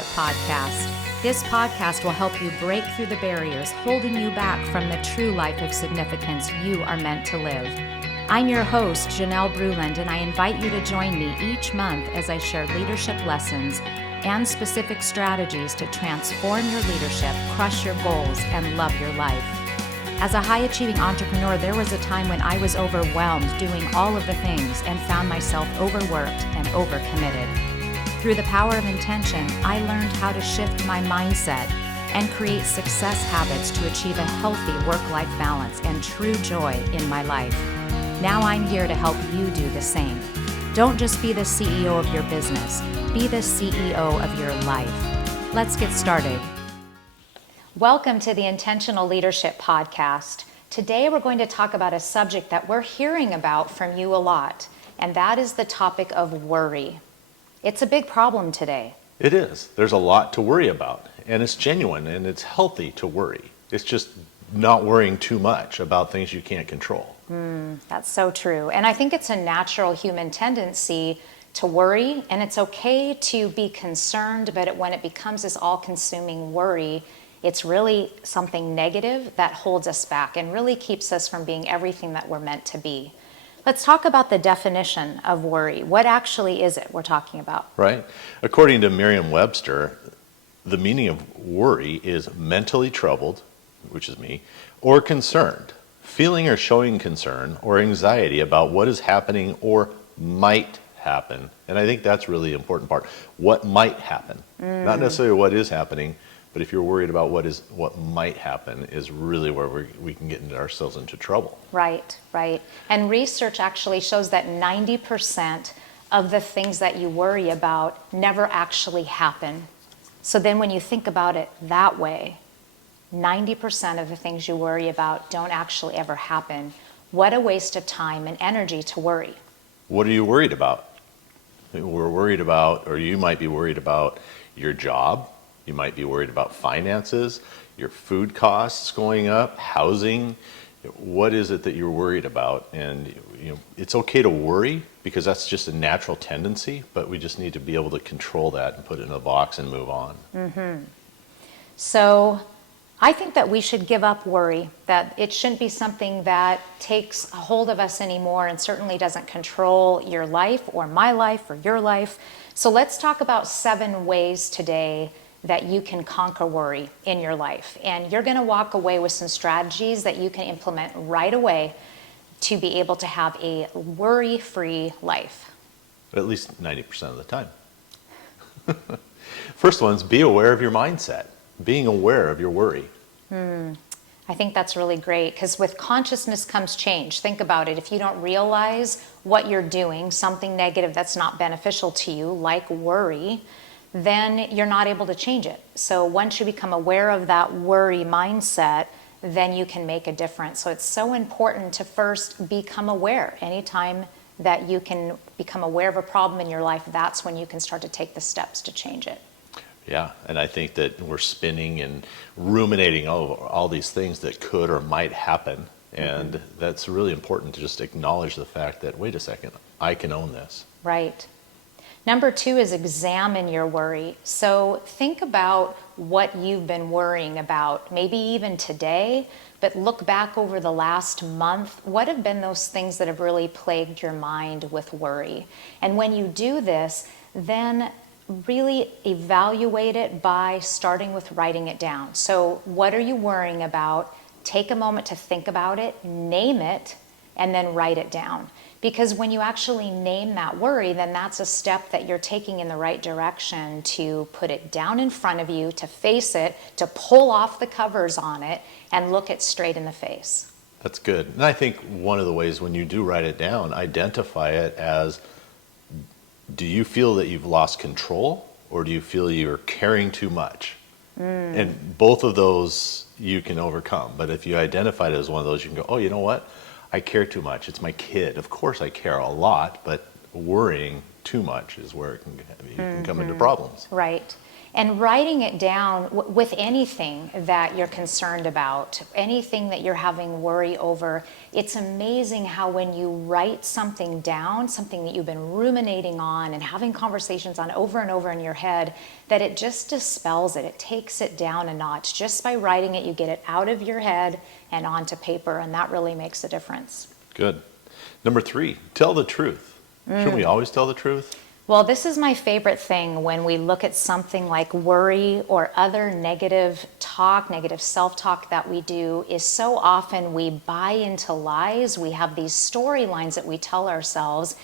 Podcast. This podcast will help you break through the barriers holding you back from the true life of significance you are meant to live. I'm your host, Janelle Bruland, and I invite you to join me each month as I share leadership lessons and specific strategies to transform your leadership, crush your goals, and love your life. As a high-achieving entrepreneur, there was a time when I was overwhelmed doing all of the things and found myself overworked and overcommitted. Through the power of intention, I learned how to shift my mindset and create success habits to achieve a healthy work-life balance and true joy in my life. Now I'm here to help you do the same. Don't just be the CEO of your business, be the CEO of your life. Let's get started. Welcome to the Intentional Leadership Podcast. Today we're going to talk about a subject that we're hearing about from you a lot, and that is the topic of worry. It's a big problem today. It is. There's a lot to worry about, and it's genuine and it's healthy to worry. It's just not worrying too much about things you can't control. That's so true. And I think it's a natural human tendency to worry, and it's okay to be concerned, but when it becomes this all-consuming worry, it's really something negative that holds us back and really keeps us from being everything that we're meant to be. Let's talk about the definition of worry. What actually is it we're talking about? Right? According to Merriam-Webster, the meaning of worry is mentally troubled, which is me, or concerned, feeling or showing concern or anxiety about what is happening or might happen. And I think that's really the important part. What might happen, not necessarily what is happening, but if you're worried about what might happen is really where we can get ourselves into trouble. Right. And research actually shows that 90% of the things that you worry about never actually happen. So then when you think about it that way, 90% of the things you worry about don't actually ever happen. What a waste of time and energy to worry. What are you worried about? We're worried about, or you might be worried about your job. You might be worried about finances, your food costs going up, housing. What is it that you're worried about? And it's okay to worry because that's just a natural tendency, but we just need to be able to control that and put it in a box and move on. So I think that we should give up worry, that it shouldn't be something that takes a hold of us anymore and certainly doesn't control your life or my life or your life. So let's talk about 7 ways today that you can conquer worry in your life. And you're gonna walk away with some strategies that you can implement right away to be able to have a worry-free life. At least 90% of the time. First one's be aware of your mindset, being aware of your worry. I think that's really great because with consciousness comes change. Think about it. If you don't realize what you're doing, something negative that's not beneficial to you, like worry, then you're not able to change it. So once you become aware of that worry mindset, then you can make a difference. So it's so important to first become aware. Anytime that you can become aware of a problem in your life, that's when you can start to take the steps to change it. Yeah, and I think that we're spinning and ruminating over all these things that could or might happen. And that's really important to just acknowledge the fact that, wait a second, I can own this. Right. Number 2 is examine your worry. So think about what you've been worrying about, maybe even today, but look back over the last month. What have been those things that have really plagued your mind with worry? And when you do this, then really evaluate it by starting with writing it down. So what are you worrying about? Take a moment to think about it, name it, and then write it down. Because when you actually name that worry, then that's a step that you're taking in the right direction to put it down in front of you, to face it, to pull off the covers on it, and look it straight in the face. That's good. And I think one of the ways when you do write it down, identify it as, do you feel that you've lost control or do you feel you're caring too much? And both of those you can overcome. But if you identify it as one of those, you can go, oh, you know what? I care too much. It's my kid. Of course I care a lot, but worrying too much is where you can come into problems. Right. And writing it down with anything that you're concerned about, anything that you're having worry over, it's amazing how when you write something down, something that you've been ruminating on and having conversations on over and over in your head, that it just dispels it. It takes it down a notch. Just by writing it, you get it out of your head and onto paper, and that really makes a difference. Good. Number 3, tell the truth. Shouldn't we always tell the truth? Well, this is my favorite thing when we look at something like worry or other negative talk, negative self-talk that we do, is so often we buy into lies. We have these storylines that we tell ourselves.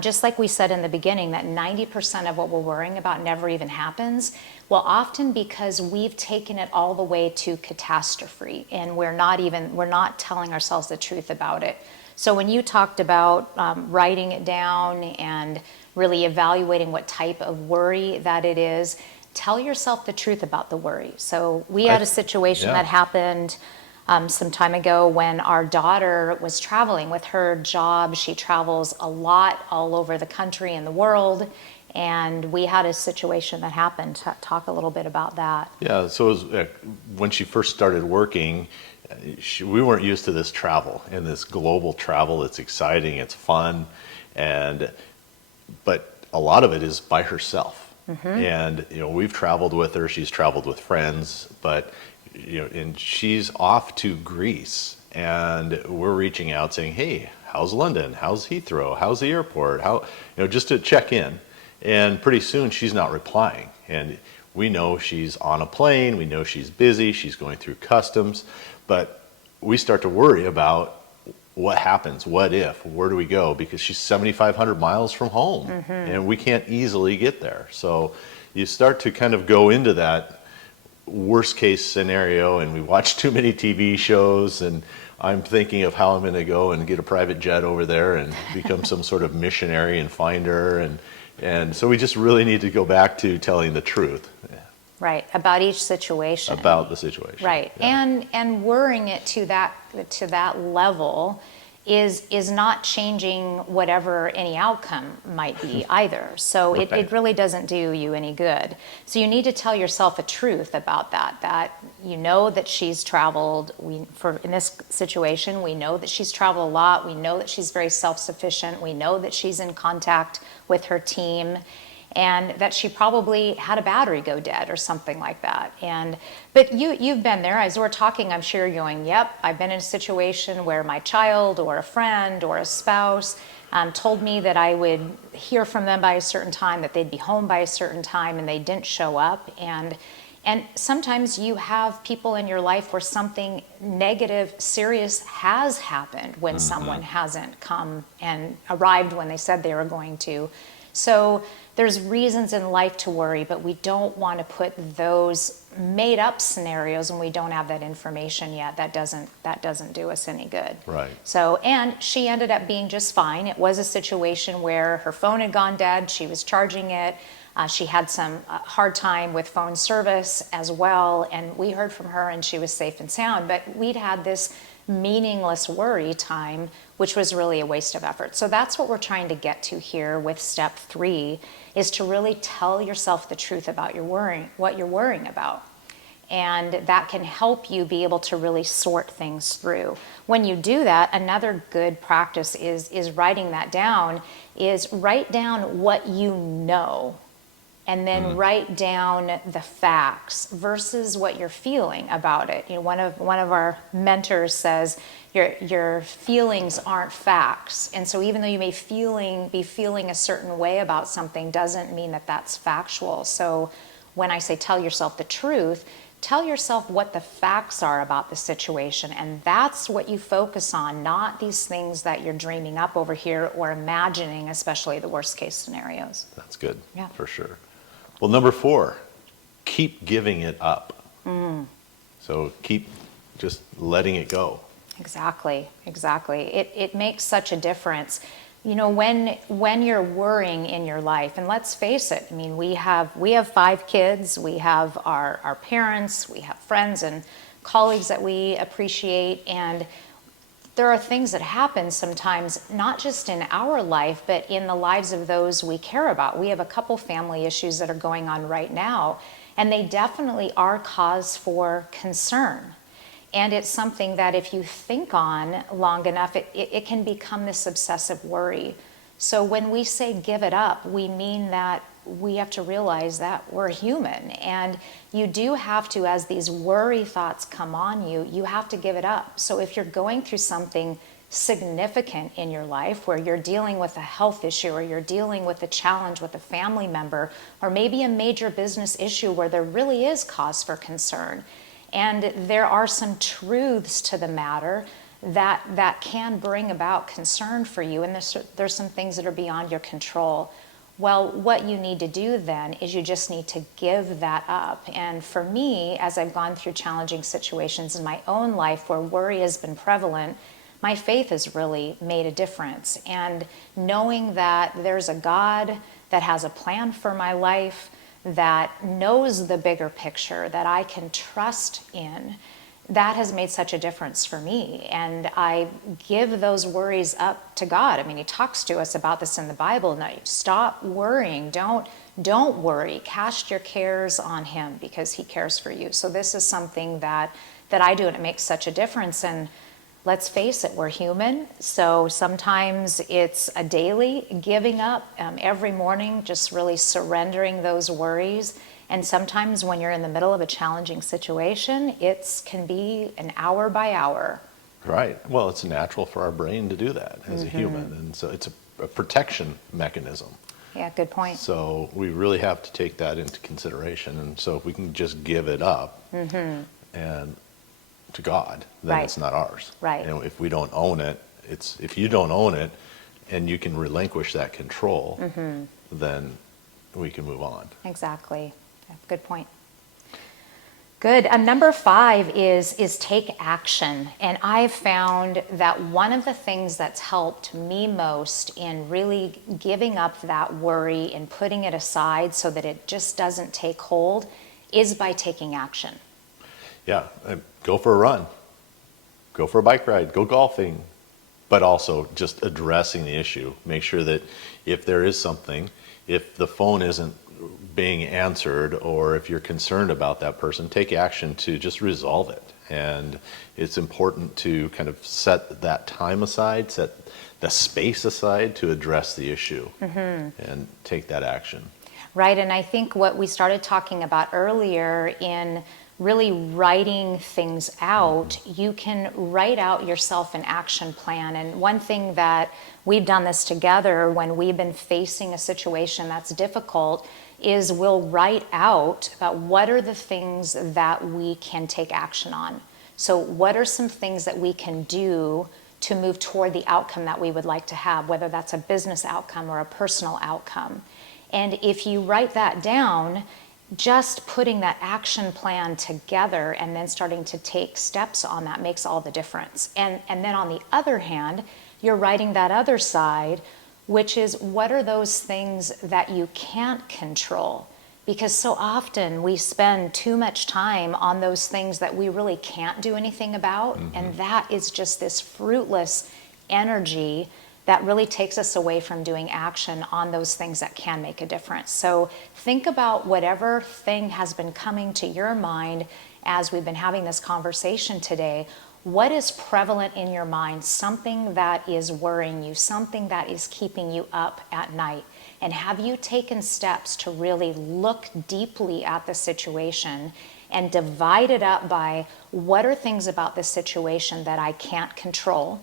Just like we said in the beginning, that 90% of what we're worrying about never even happens. Well, often because we've taken it all the way to catastrophe, and we're not telling ourselves the truth about it. So when you talked about writing it down and really evaluating what type of worry that it is, tell yourself the truth about the worry. So we had a situation that happened some time ago when our daughter was traveling with her job. She travels a lot all over the country and the world, and we had a situation that happened. Talk a little bit about that. Yeah, so it was, when she first started working, we weren't used to this travel, and this global travel. It's exciting, it's fun, but a lot of it is by herself. And we've traveled with her, she's traveled with friends, but and she's off to Greece, and we're reaching out saying, hey, how's London, how's Heathrow, how's the airport, how, just to check in. And pretty soon she's not replying, and we know she's on a plane, we know she's busy, she's going through customs, but we start to worry about what happens, what if, where do we go? Because she's 7,500 miles from home, and we can't easily get there. So you start to kind of go into that worst case scenario, and we watch too many TV shows, and I'm thinking of how I'm going to go and get a private jet over there and become some sort of missionary and find her. And so we just really need to go back to telling the truth. Right, about each situation. About the situation. Right, yeah. and worrying it to that level is not changing whatever any outcome might be either. So Right. it really doesn't do you any good. So you need to tell yourself a truth about that you know that she's traveled. In this situation, we know that she's traveled a lot. We know that she's very self-sufficient. We know that she's in contact with her team, and that she probably had a battery go dead or something like that. But you've been there. As we're talking, I'm sure you're going, yep, I've been in a situation where my child or a friend or a spouse told me that I would hear from them by a certain time, that they'd be home by a certain time, and they didn't show up. And sometimes you have people in your life where something negative, serious has happened when someone hasn't come and arrived when they said they were going to. So there's reasons in life to worry, but we don't want to put those made up scenarios when we don't have that information yet. That doesn't do us any good. Right. So, and she ended up being just fine. It was a situation where her phone had gone dead. She was charging it. She had some hard time with phone service as well, and we heard from her and she was safe and sound. But we'd had this meaningless worry time, which was really a waste of effort. So that's what we're trying to get to here with step 3, is to really tell yourself the truth about your worrying, what you're worrying about. And that can help you be able to really sort things through. When you do that, another good practice is writing that down, is write down what you know, and then write down the facts versus what you're feeling about it. One of our mentors says your feelings aren't facts, and so even though you may be feeling a certain way about something, doesn't mean that that's factual. So when I say tell yourself the truth, tell yourself what the facts are about the situation, and that's what you focus on, not these things that you're dreaming up over here or imagining, especially the worst case scenarios. That's good. Yeah. For sure. Well, number 4, keep giving it up. So keep just letting it go. Exactly. It makes such a difference. When you're worrying in your life, and let's face it, I mean, we have 5 kids, we have our parents, we have friends and colleagues that we appreciate, and there are things that happen sometimes, not just in our life, but in the lives of those we care about. We have a couple family issues that are going on right now, And they definitely are cause for concern. And it's something that if you think on long enough, it can become this obsessive worry. So when we say give it up, we mean that we have to realize that we're human. And you do have to, as these worry thoughts come on you, you have to give it up. So if you're going through something significant in your life where you're dealing with a health issue, or you're dealing with a challenge with a family member, or maybe a major business issue where there really is cause for concern, and there are some truths to the matter that can bring about concern for you, and there's some things that are beyond your control. Well, what you need to do then is you just need to give that up. And for me, as I've gone through challenging situations in my own life where worry has been prevalent, my faith has really made a difference. And knowing that there's a God that has a plan for my life, that knows the bigger picture, that I can trust in, that has made such a difference for me. And I give those worries up to God. I mean, he talks to us about this in the Bible. No, stop worrying. Don't worry. Cast your cares on him because he cares for you. So this is something that I do, and it makes such a difference. And let's face it, we're human. So sometimes it's a daily giving up, every morning, just really surrendering those worries. And sometimes when you're in the middle of a challenging situation, it can be an hour by hour. Right. Well, it's natural for our brain to do that as a human. And so it's a protection mechanism. Yeah, good point. So we really have to take that into consideration. And so if we can just give it up and to God, then it's not ours. Right. And if we don't own it, if you don't own it and you can relinquish that control, then we can move on. Exactly. Good point. Good. Number 5 is take action. And I've found that one of the things that's helped me most in really giving up that worry and putting it aside so that it just doesn't take hold is by taking action. Yeah. Go for a run. Go for a bike ride. Go golfing. But also just addressing the issue. Make sure that if there is something, if the phone isn't being answered, or if you're concerned about that person, take action to just resolve it. And it's important to kind of set that time aside, set the space aside to address the issue and take that action. Right. And I think what we started talking about earlier in really writing things out, you can write out yourself an action plan. And one thing that we've done this together when we've been facing a situation that's difficult is we'll write out about what are the things that we can take action on. So what are some things that we can do to move toward the outcome that we would like to have, whether that's a business outcome or a personal outcome. And if you write that down, just putting that action plan together and then starting to take steps on that makes all the difference. And then on the other hand, you're writing that other side, which is what are those things that you can't control? Because so often we spend too much time on those things that we really can't do anything about. And that is just this fruitless energy that really takes us away from doing action on those things that can make a difference. So think about whatever thing has been coming to your mind as we've been having this conversation today. What is prevalent in your mind? Something that is worrying you, something that is keeping you up at night. And have you taken steps to really look deeply at the situation and divide it up by what are things about this situation that I can't control?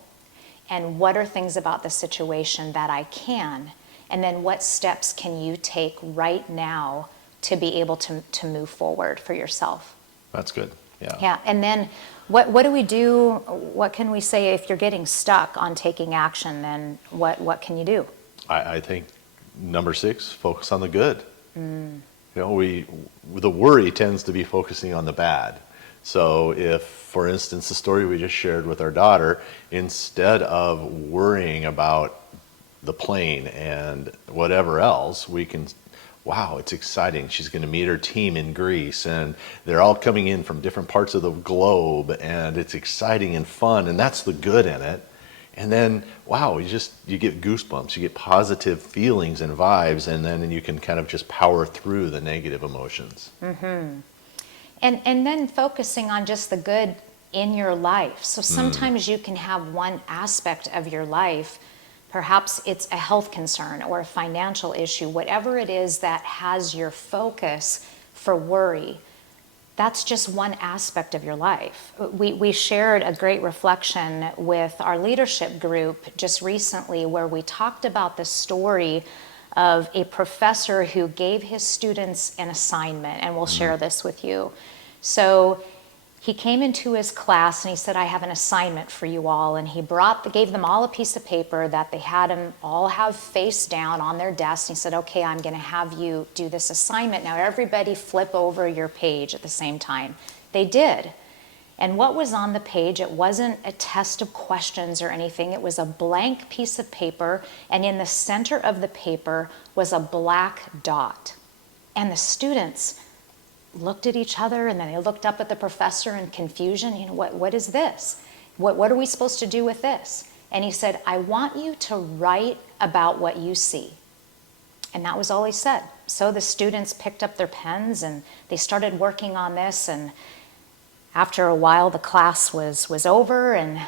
And what are things about the situation that I can? And then what steps can you take right now to be able to move forward for yourself? That's good. Yeah. Yeah. And then what do we do? What can we say if you're getting stuck on taking action? Then what can you do? I think number 6, focus on the good. You know, the worry tends to be focusing on the bad. So if, for instance, the story we just shared with our daughter, instead of worrying about the plane and whatever else, we can, wow, it's exciting. She's going to meet her team in Greece, and they're all coming in from different parts of the globe, and it's exciting and fun, and that's the good in it. And then, wow, you get goosebumps, you get positive feelings and vibes, and then you can kind of just power through the negative emotions. And then focusing on just the good in your life. So sometimes you can have one aspect of your life, perhaps it's a health concern or a financial issue, whatever it is that has your focus for worry. That's just one aspect of your life. We shared a great reflection with our leadership group just recently where we talked about the story of a professor who gave his students an assignment, and we'll share this with you. So he came into his class and he said, I have an assignment for you all. And he gave them all a piece of paper that they had them all have face down on their desk. And he said, okay, I'm going to have you do this assignment. Now everybody flip over your page at the same time. They did. And what was on the page, it wasn't a test of questions or anything. It was a blank piece of paper. And in the center of the paper was a black dot. And the students looked at each other, and then they looked up at the professor in confusion. What is this? What are we supposed to do with this? And he said, I want you to write about what you see. And that was all he said. So the students picked up their pens and they started working on this. And after a while, the class was over, and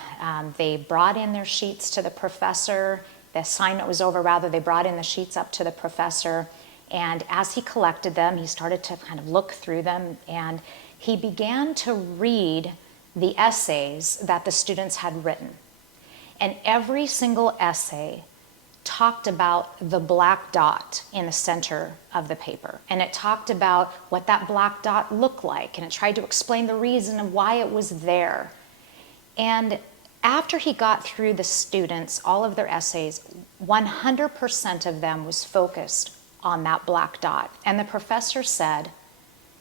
they brought in their sheets to the professor. The assignment was over, rather. They brought in the sheets up to the professor. And as he collected them, he started to kind of look through them, and he began to read the essays that the students had written. And every single essay talked about the black dot in the center of the paper. And it talked about what that black dot looked like, and it tried to explain the reason of why it was there. And after he got through the students, all of their essays, 100% of them was focused on that black dot. And the professor said,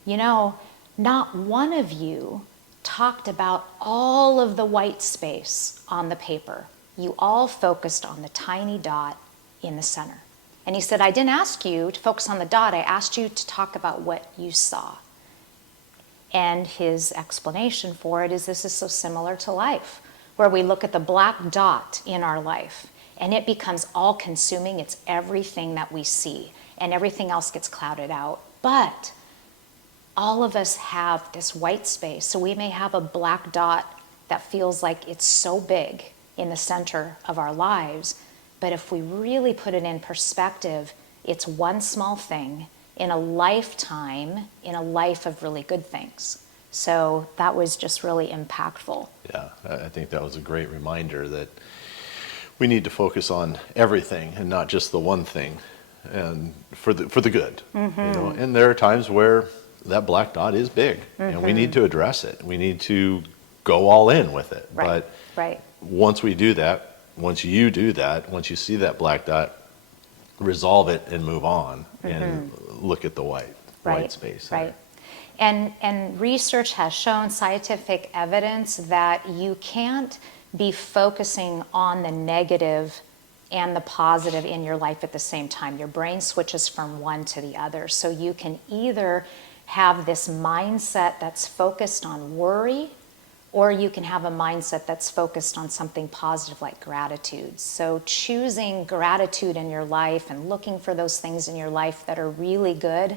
not one of you talked about all of the white space on the paper. You all focused on the tiny dot in the center. And he said, I didn't ask you to focus on the dot, I asked you to talk about what you saw. And his explanation for it is this is so similar to life, where we look at the black dot in our life, and it becomes all-consuming. It's everything that we see, and everything else gets clouded out. But all of us have this white space. So we may have a black dot that feels like it's so big in the center of our lives. But if we really put it in perspective, it's one small thing in a lifetime, in a life of really good things. So that was just really impactful. Yeah, I think that was a great reminder that we need to focus on everything and not just the one thing, and for the good. And there are times where that black dot is big, and we need to address it. We need to go all in with it. Right. But once we do that, once you do that, once you see that black dot, resolve it and move on and look at the white space. Right. And research has shown, scientific evidence, that you can't be focusing on the negative and the positive in your life at the same time. Your brain switches from one to the other. So you can either have this mindset that's focused on worry, or you can have a mindset that's focused on something positive like gratitude. So choosing gratitude in your life and looking for those things in your life that are really good,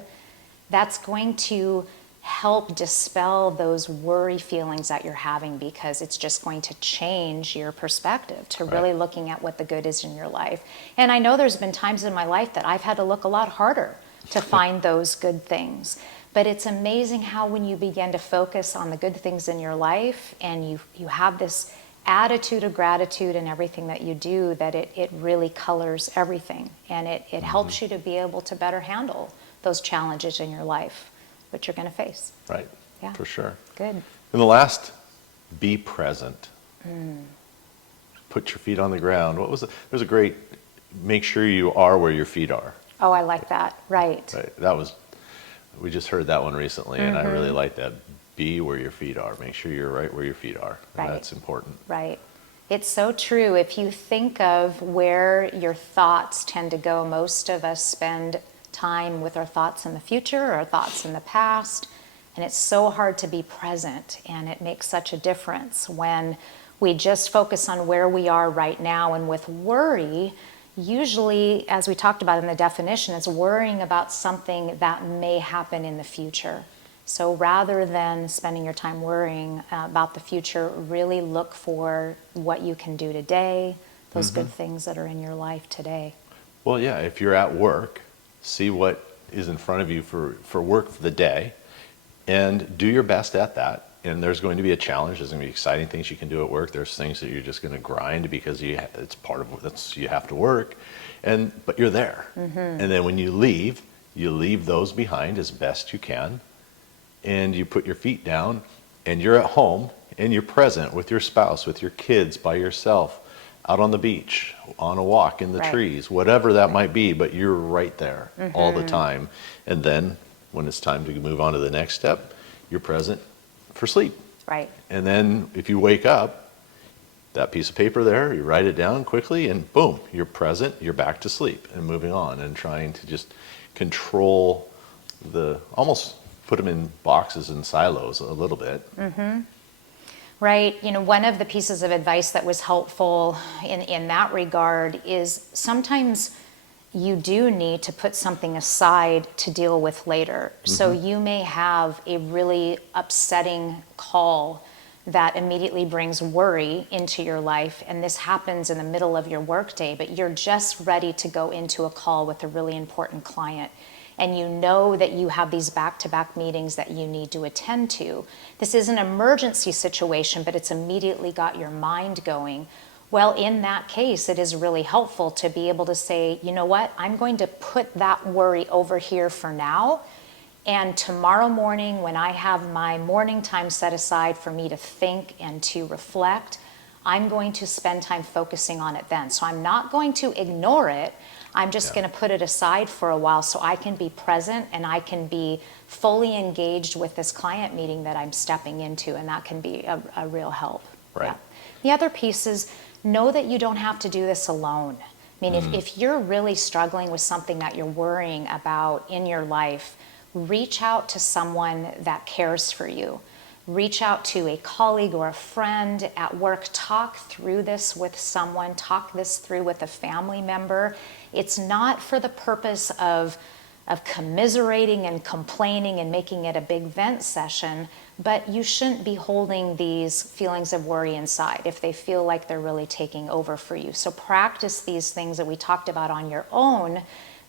that's going to help dispel those worry feelings that you're having, because it's just going to change your perspective to really looking at what the good is in your life. And I know there's been times in my life that I've had to look a lot harder to find those good things. But it's amazing how when you begin to focus on the good things in your life and you have this attitude of gratitude in everything that you do, that it really colors everything. And it helps you to be able to better handle those challenges in your life, which you're going to face. Right. Yeah. For sure. Good. And the last, be present. Put your feet on the ground. What was it? There's a great, make sure you are where your feet are. Oh, I like that. Right. We just heard that one recently, and I really like that. Be where your feet are. Make sure you're right where your feet are. Right. That's important. Right. It's so true. If you think of where your thoughts tend to go, most of us spend time with our thoughts in the future or thoughts in the past, and it's so hard to be present, and it makes such a difference when We just focus on where we are right now. And with worry, usually, as we talked about in the definition, it's worrying about something that may happen in the future. So rather than spending your time worrying about the future, really look for what you can do today, those good things that are in your life today. Well, yeah, if you're at work, see what is in front of you for work for the day and do your best at that. And there's going to be a challenge. There's going to be exciting things you can do at work. There's things that you're just going to grind because it's part of that's you have to work, but you're there. And then when you leave those behind as best you can, and you put your feet down, and you're at home, and you're present with your spouse, with your kids, by yourself, out on the beach, on a walk in the trees, whatever that might be, but you're right there all the time. And then when it's time to move on to the next step, you're present for sleep. Right. And then if you wake up, that piece of paper there, you write it down quickly and boom, you're present, you're back to sleep and moving on and trying to just control almost put them in boxes and silos a little bit. Right. One of the pieces of advice that was helpful in that regard is sometimes you do need to put something aside to deal with later. So you may have a really upsetting call that immediately brings worry into your life, and this happens in the middle of your workday, but you're just ready to go into a call with a really important client. And you know that you have these back-to-back meetings that you need to attend to. This is an emergency situation, but it's immediately got your mind going. Well, in that case, it is really helpful to be able to say, you know what, I'm going to put that worry over here for now. And tomorrow morning, when I have my morning time set aside for me to think and to reflect, I'm going to spend time focusing on it then. So I'm not going to ignore it. I'm just going to put it aside for a while so I can be present and I can be fully engaged with this client meeting that I'm stepping into, and that can be a real help. Right. Yeah. The other piece is know that you don't have to do this alone. I mean, if you're really struggling with something that you're worrying about in your life, reach out to someone that cares for you. Reach out to a colleague or a friend at work. Talk through this with someone. Talk this through with a family member. It's not for the purpose of commiserating and complaining and making it a big vent session, but you shouldn't be holding these feelings of worry inside if they feel like they're really taking over for you. So practice these things that we talked about on your own.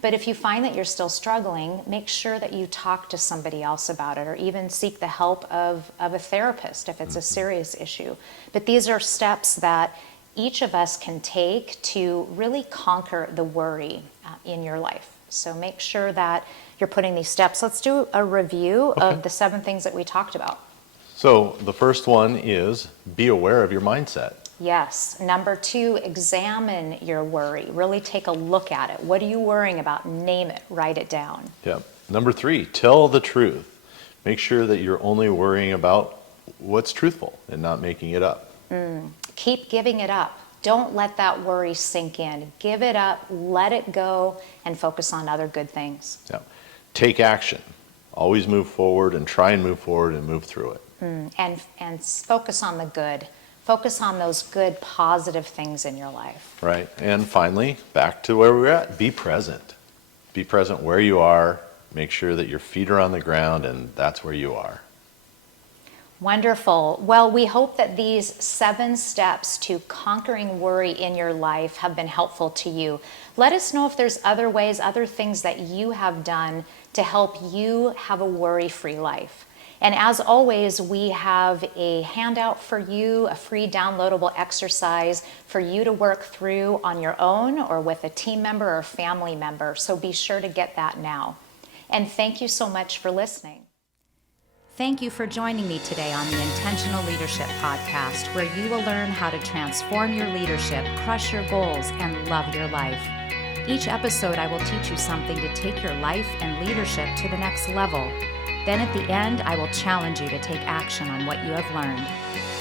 But if you find that you're still struggling, make sure that you talk to somebody else about it, or even seek the help of a therapist if it's a serious issue. But these are steps that each of us can take to really conquer the worry in your life. So make sure that you're putting these steps. Let's do a review of the 7 things that we talked about. So the first one is be aware of your mindset. Yes. Number 2, examine your worry. Really take a look at it. What are you worrying about? Name it. Write it down. Yep. Number 3, tell the truth. Make sure that you're only worrying about what's truthful and not making it up. Keep giving it up. Don't let that worry sink in. Give it up, let it go, and focus on other good things. Yep. Take action. Always move forward and try and move forward and move through it. And focus on the good. Focus on those good, positive things in your life. Right. And finally, back to where we're at. Be present. Be present where you are. Make sure that your feet are on the ground and that's where you are. Wonderful. Well, we hope that these 7 steps to conquering worry in your life have been helpful to you. Let us know if there's other ways, other things that you have done to help you have a worry-free life. And as always, we have a handout for you, a free downloadable exercise for you to work through on your own or with a team member or family member. So be sure to get that now. And thank you so much for listening. Thank you for joining me today on the Intentional Leadership Podcast, where you will learn how to transform your leadership, crush your goals, and love your life. Each episode, I will teach you something to take your life and leadership to the next level. Then at the end, I will challenge you to take action on what you have learned.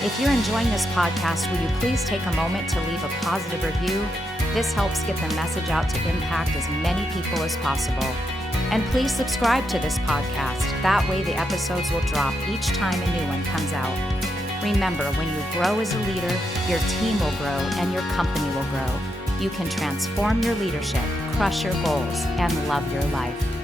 If you're enjoying this podcast, will you please take a moment to leave a positive review? This helps get the message out to impact as many people as possible. And please subscribe to this podcast. That way the episodes will drop each time a new one comes out. Remember, when you grow as a leader, your team will grow and your company will grow. You can transform your leadership, crush your goals, and love your life.